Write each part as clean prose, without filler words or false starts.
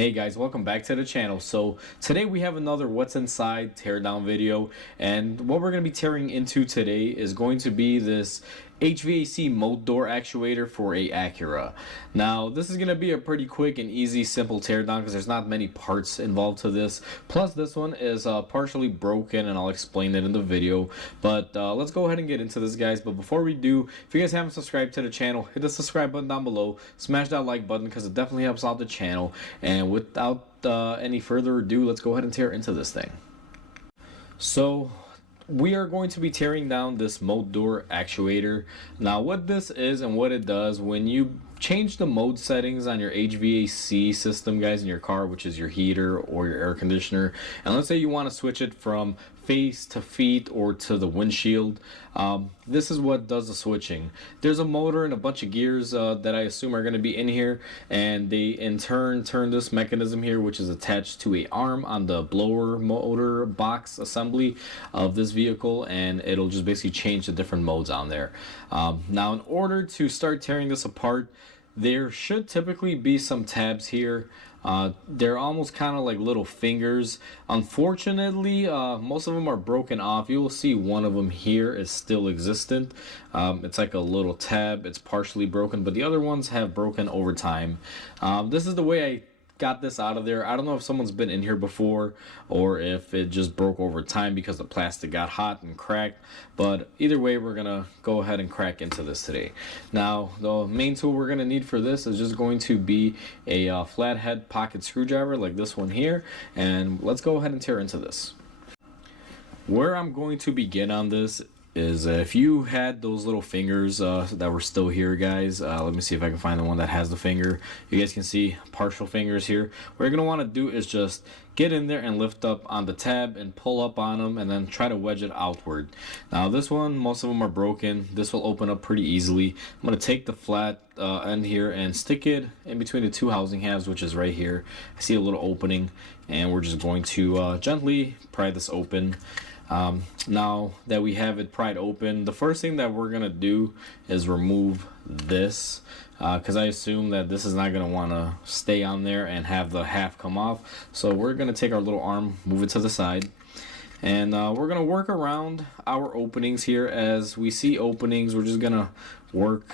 Hey guys, welcome back to the channel. So today we have another what's inside teardown video, and what we're going to be tearing into today is going to be this HVAC motor door actuator for a Acura. Now this is going to be a pretty quick and easy simple teardown because there's not many parts involved to this. Plus this one is partially broken and I'll explain it in the video. But let's go ahead and get into this, guys. But before we do, if you guys haven't subscribed to the channel, hit the subscribe button down below, smash that like button because it definitely helps out the channel. And without any further ado, let's go ahead and tear into this thing. So we are going to be tearing down this motor door actuator. Now what this is and what it does, when you change the mode settings on your HVAC system, guys, in your car, which is your heater or your air conditioner, and let's say you want to switch it from face to feet or to the windshield, this is what does the switching. There's a motor and a bunch of gears that I assume are going to be in here, and they in turn turn this mechanism here, which is attached to a arm on the blower motor box assembly of this vehicle, and it'll just basically change the different modes on there. Now in order to start tearing this apart, there should typically be some tabs here. They're almost kind of like little fingers. Unfortunately, most of them are broken off. You will see one of them here is still existent. It's like a little tab. It's partially broken, but the other ones have broken over time. This is the way I got this out of there. I don't know if someone's been in here before or if it just broke over time because the plastic got hot and cracked, but either way we're gonna go ahead and crack into this today. Now the main tool we're gonna need for this is just going to be a flathead pocket screwdriver like this one here, and let's go ahead and tear into this. Where I'm going to begin on this is if you had those little fingers that were still here, guys, let me see if I can find the one that has the finger. You guys can see partial fingers here. What you're going to want to do is just get in there and lift up on the tab and pull up on them and then try to wedge it outward. Now this one, most of them are broken. This will open up pretty easily. I'm going to take the flat end here and stick it in between the two housing halves, which is right here. I see a little opening, and we're just going to gently pry this open. Now that we have it pried open, the first thing that we're gonna do is remove this, because I assume that this is not gonna want to stay on there and have the half come off. So we're gonna take our little arm, move it to the side, and we're gonna work around our openings here. As we see openings, we're just gonna work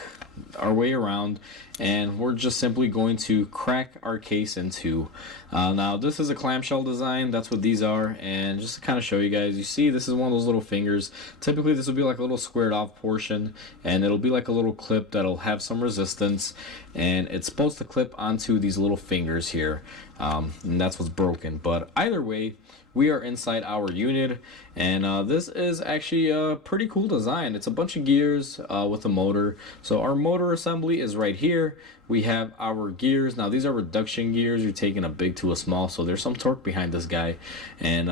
our way around, and we're just simply going to crack our case in two. Now this is a clamshell design, that's what these are, and just to kind of show you guys, you see this is one of those little fingers. Typically this will be like a little squared off portion, and it'll be like a little clip that'll have some resistance, and it's supposed to clip onto these little fingers here, and that's what's broken. But either way, we are inside our unit, and this is actually a pretty cool design. It's a bunch of gears with a motor. So our motor assembly is right here. We have our gears. Now these are reduction gears. You're taking a big to a small, so there's some torque behind this guy. And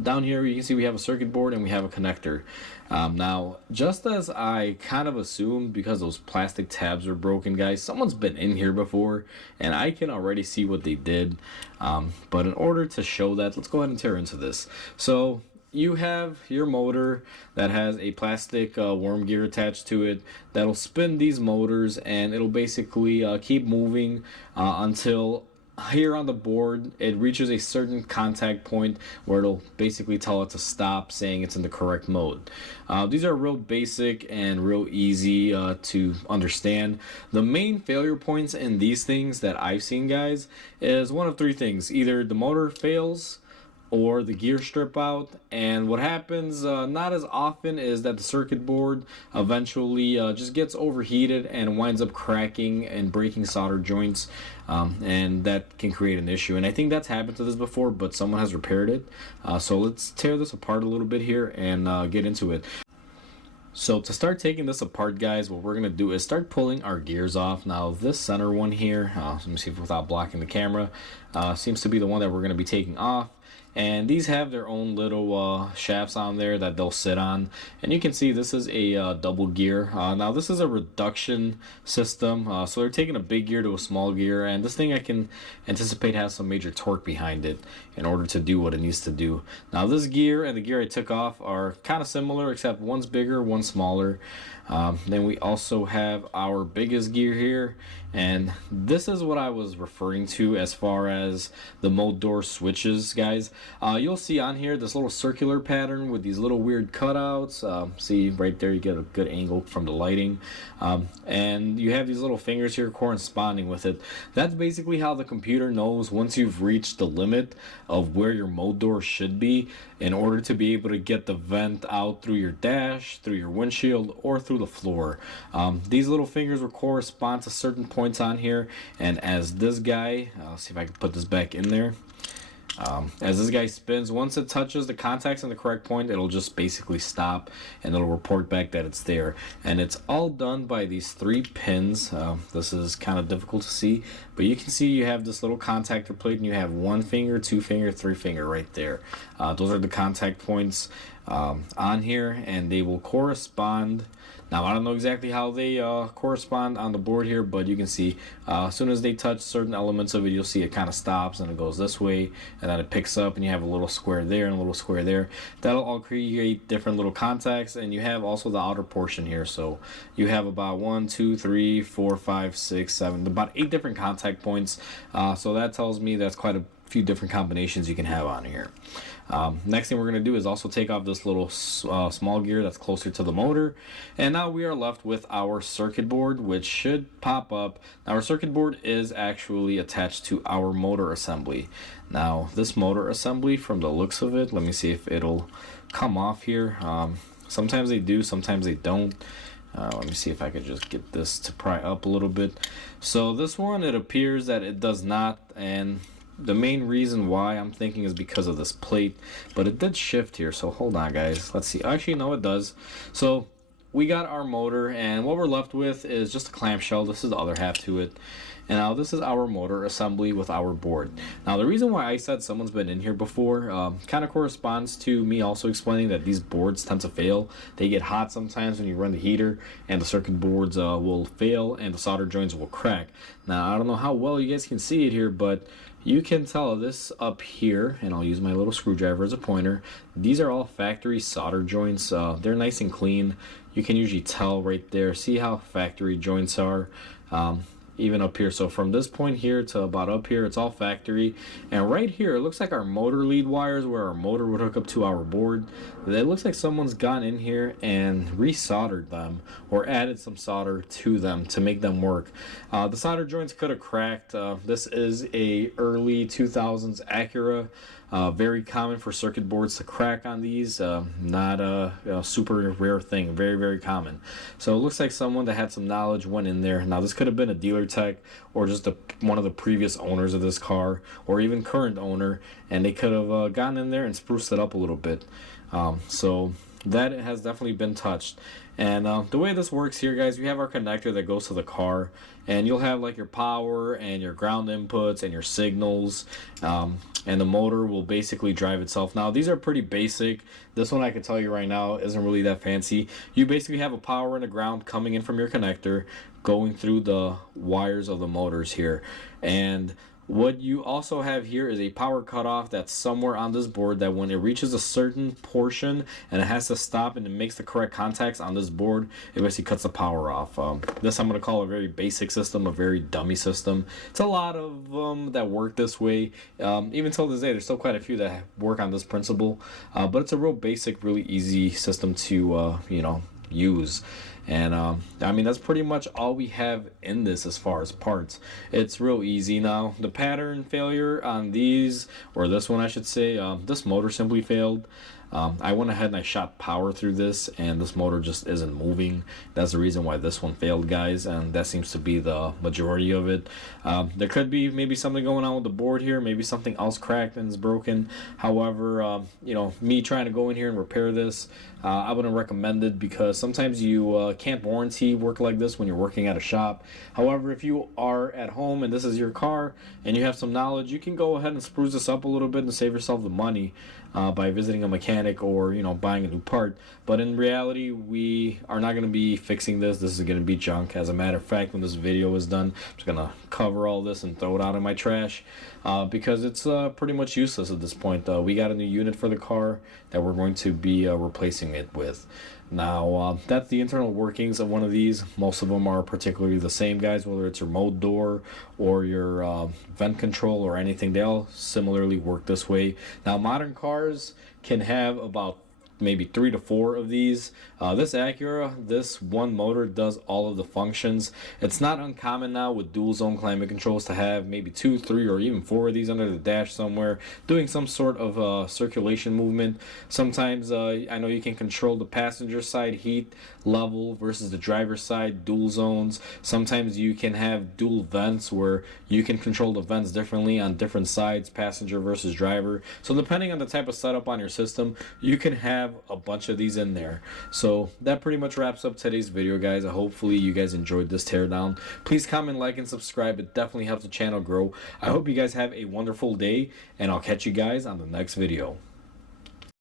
down here you can see we have a circuit board and we have a connector. Now just as I kind of assumed, because those plastic tabs are broken, guys, someone's been in here before and I can already see what they did. But in order to show that, let's go ahead and tear into this. So you have your motor that has a plastic worm gear attached to it that'll spin these motors, and it'll basically keep moving until here on the board it reaches a certain contact point where it'll basically tell it to stop, saying it's in the correct mode. These are real basic and real easy to understand. The main failure points in these things that I've seen, guys, is one of three things. Either the motor fails, or the gears strip out, and what happens not as often is that the circuit board eventually just gets overheated and winds up cracking and breaking solder joints, and that can create an issue. And I think that's happened to this before, but someone has repaired it. So let's tear this apart a little bit here and get into it. So to start taking this apart, guys, what we're going to do is start pulling our gears off. Now this center one here, let me see if without blocking the camera, seems to be the one that we're going to be taking off. and these have their own little shafts on there that they'll sit on. And you can see this is a double gear. Now this is a reduction system, so they're taking a big gear to a small gear, and this thing I can anticipate has some major torque behind it in order to do what it needs to do. Now this gear and the gear I took off are kind of similar, except one's bigger, one's smaller. Then we also have our biggest gear here, and this is what I was referring to as far as the mode door switches, guys. You'll see on here this little circular pattern with these little weird cutouts. See right there, you get a good angle from the lighting, and you have these little fingers here corresponding with it. That's basically how the computer knows once you've reached the limit of where your mode door should be, in order to be able to get the vent out through your dash, through your windshield, or through the floor. These little fingers will correspond to certain points on here, and as this guy, I'll see if I can put this back in there. As this guy spins, once it touches the contacts in the correct point, it'll just basically stop, and it'll report back that it's there. And it's all done by these 3 pins. This is kind of difficult to see, but you can see you have this little contactor plate, and you have 1 finger, 2 finger, 3 finger right there. Those are the contact points on here, and they will correspond. Now, I don't know exactly how they correspond on the board here, but you can see as soon as they touch certain elements of it, you'll see it kind of stops and it goes this way, and then it picks up, and you have a little square there and a little square there. That'll all create different little contacts, and you have also the outer portion here. So you have about 1, 2, 3, 4, 5, 6, 7, about 8 different contact points. So that tells me that's quite a few different combinations you can have on here. Next thing we're going to do is also take off this little small gear that's closer to the motor, and now we are left with our circuit board, which should pop up. Now our circuit board is actually attached to our motor assembly. Now this motor assembly, from the looks of it, let me see if it'll come off here. Sometimes they do, sometimes they don't. Let me see if I could just get this to pry up a little bit. So this one, it appears that it does not, and the main reason why I'm thinking is because of this plate, but it did shift here. So hold on, guys, let's see. Actually, no, it does. So we got our motor, and what we're left with is just a clamshell. This is the other half to it. And now this is our motor assembly with our board. Now the reason why I said someone's been in here before kind of corresponds to me also explaining that these boards tend to fail. They get hot sometimes when you run the heater, and the circuit boards will fail, and the solder joints will crack. Now I don't know how well you guys can see it here, but you can tell this up here, and I'll use my little screwdriver as a pointer. These are all factory solder joints. They're nice and clean. You can usually tell right there. See how factory joints are. Even up here. So from this point here to about up here, it's all factory. And right here, it looks like our motor lead wires, where our motor would hook up to our board. It looks like someone's gone in here and resoldered them, or added some solder to them to make them work. The solder joints could have cracked. This is a early 2000s Acura. Very common for circuit boards to crack on these. Not a super rare thing. Very, very common. So it looks like someone that had some knowledge went in there. Now this could have been a dealer tech, or just one of the previous owners of this car, or even current owner, and they could have gotten in there and spruced it up a little bit. So that has definitely been touched. And the way this works here, guys, we have our connector that goes to the car, and you'll have like your power and your ground inputs and your signals, and the motor will basically drive itself. Now these are pretty basic. This one, I can tell you right now, isn't really that fancy. You basically have a power and a ground coming in from your connector, going through the wires of the motors here. And what you also have here is a power cutoff that's somewhere on this board, that when it reaches a certain portion and it has to stop and it makes the correct contacts on this board, it basically cuts the power off. This I'm going to call a very basic system, a very dummy system. It's a lot of them that work this way. Even till this day, there's still quite a few that work on this principle. But it's a real basic, really easy system to, use. And I mean, that's pretty much all we have in this as far as parts. It's real easy. Now the pattern failure on these, or this one I should say, this motor simply failed. I went ahead and I shot power through this, and this motor just isn't moving. That's the reason why this one failed, guys, and that seems to be the majority of it. There could be maybe something going on with the board here, maybe something else cracked and is broken. However, me trying to go in here and repair this, I wouldn't recommend it, because sometimes you can't warranty work like this when you're working at a shop. However, if you are at home and this is your car and you have some knowledge, you can go ahead and spruce this up a little bit and save yourself the money by visiting a mechanic or buying a new part. But in reality, we are not going to be fixing this. This is going to be junk. As a matter of fact, when this video is done, I'm just going to cover all this and throw it out in my trash, because it's pretty much useless at this point. We got a new unit for the car that we're going to be replacing it with. Now, that's the internal workings of one of these. Most of them are particularly the same, guys, whether it's your mode door or your vent control or anything. They all similarly work this way. Now, modern cars can have about maybe 3 to 4 of these. This Acura, this one motor does all of the functions. It's not uncommon now with dual zone climate controls to have maybe 2, 3, or even 4 of these under the dash somewhere, doing some sort of circulation movement. Sometimes I know you can control the passenger side heat level versus the driver's side dual zones. Sometimes you can have dual vents where you can control the vents differently on different sides, passenger versus driver. So depending on the type of setup on your system, you can have a bunch of these in there. So that pretty much wraps up today's video, guys. Hopefully you guys enjoyed this teardown. Please comment, like, and subscribe. It definitely helps the channel grow. I hope you guys have a wonderful day, and I'll catch you guys on the next video.